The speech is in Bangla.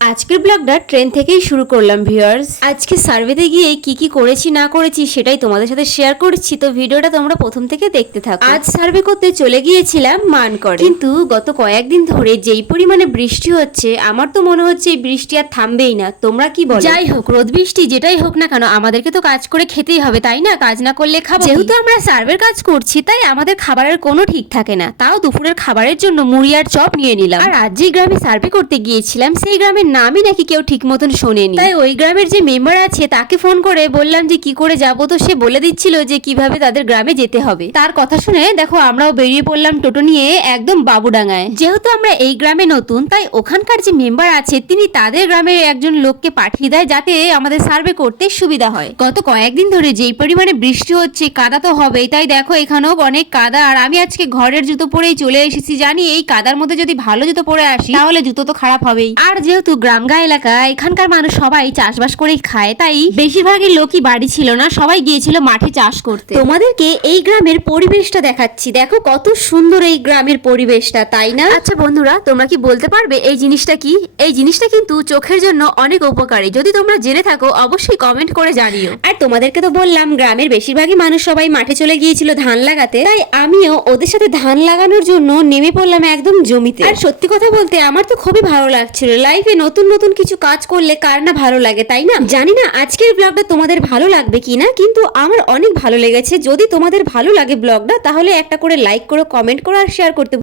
আজকের ব্লগটা ট্রেন থেকেই শুরু করলাম ভিউয়ার্স। আজকে সার্ভেতে গিয়ে কি কি করেছি না করেছি সেটাই তোমাদের সাথে শেয়ার করছি, তো ভিডিওটা তোমরা প্রথম থেকে দেখতে থাকো। আজ সার্ভে করতে চলে গিয়েছিলাম মানকড়ে, কিন্তু গত কয়েকদিন ধরে যেই পরিমাণে বৃষ্টি হচ্ছে আমার তো মনে হচ্ছে এই বৃষ্টি আর থামবেই না। তোমরা কি বলো? যাই হোক, রোদ বৃষ্টি যেটাই হোক না কেন আমাদেরকে তো কাজ করে খেতেই হবে, তাই না? কাজ না করলে খাবো। যেহেতু আমরা সার্ভের কাজ করছি তাই আমাদের খাবারের কোনো ঠিক থাকে না, তাও দুপুরের খাবারের জন্য মুড়ি আর চপ নিয়ে নিলাম। আর আজ যে গ্রামে সার্ভে করতে গিয়েছিলাম সেই গ্রামের নামই নাকি কেউ ঠিক মতন শোনেনি, তাই ওই গ্রামের যে মেম্বার আছে তাকে ফোন করে বললাম যে কি করে যাব, তো সে বলে দিচ্ছিল যে কিভাবে তাদের গ্রামে যেতে হবে। তার কথা শুনে দেখো আমরাও বেরিয়ে পড়লাম টোটো নিয়ে একদম বাবুডাঙ্গায়। যেহেতু আমরা এই গ্রামে নতুন তাই ওখানকার যে মেম্বার আছে তিনি তাদের গ্রামের একজন লোককে পাঠিয়ে দেয় যাতে আমাদের সার্ভে করতে সুবিধা হয়। গত কয়েকদিন ধরে যেই পরিমাণে বৃষ্টি হচ্ছে কাদা তো হবেই, তাই দেখো এখানেও অনেক কাদা। আর আমি আজকে ঘরের জুতো পরেই চলে এসেছি, জানি এই কাদার মধ্যে যদি ভালো জুতো পরে আসি তাহলে জুতো তো খারাপ হবেই। আর যেহেতু গ্রামগা এলাকা, এখানকার মানুষ সবাই চাষবাস করেই খায়, তাই বেশিরভাগই লোকই বাড়ি ছিল না, সবাই গিয়েছিল মাঠে চাষ করতে। তোমাদেরকে এই গ্রামের পরিবেশটা দেখাচ্ছি, দেখো কত সুন্দর এই গ্রামের পরিবেশটা, তাই না? আচ্ছা বন্ধুরা, তোমরা কি বলতে পারবে এই জিনিসটা কি? এই জিনিসটা কিন্তু চোখের জন্য অনেক উপকারী, যদি তোমরা জেনে থাকো অবশ্যই কমেন্ট করে জানিও। আর তোমাদেরকে তো বললাম গ্রামের বেশিরভাগই মানুষ সবাই মাঠে চলে গিয়েছিল ধান লাগাতে, তাই আমিও ওদের সাথে ধান লাগানোর জন্য নেমে পড়লাম একদম জমিতে। আর সত্যি কথা বলতে আমার তো খুবই ভালো লাগছিল, লাইফে নতুন নতুন কিছু কাজ করলে কার না ভালো লাগে, তাই না? জানি না আজকের ব্লগটা তোমাদের ভালো লাগবে কিনা, কিন্তু আমার অনেক ভালো লেগেছে। যদি তোমাদের ভালো লাগে ব্লগটা তাহলে একটা করে লাইক করো, কমেন্ট করো আর শেয়ার করতে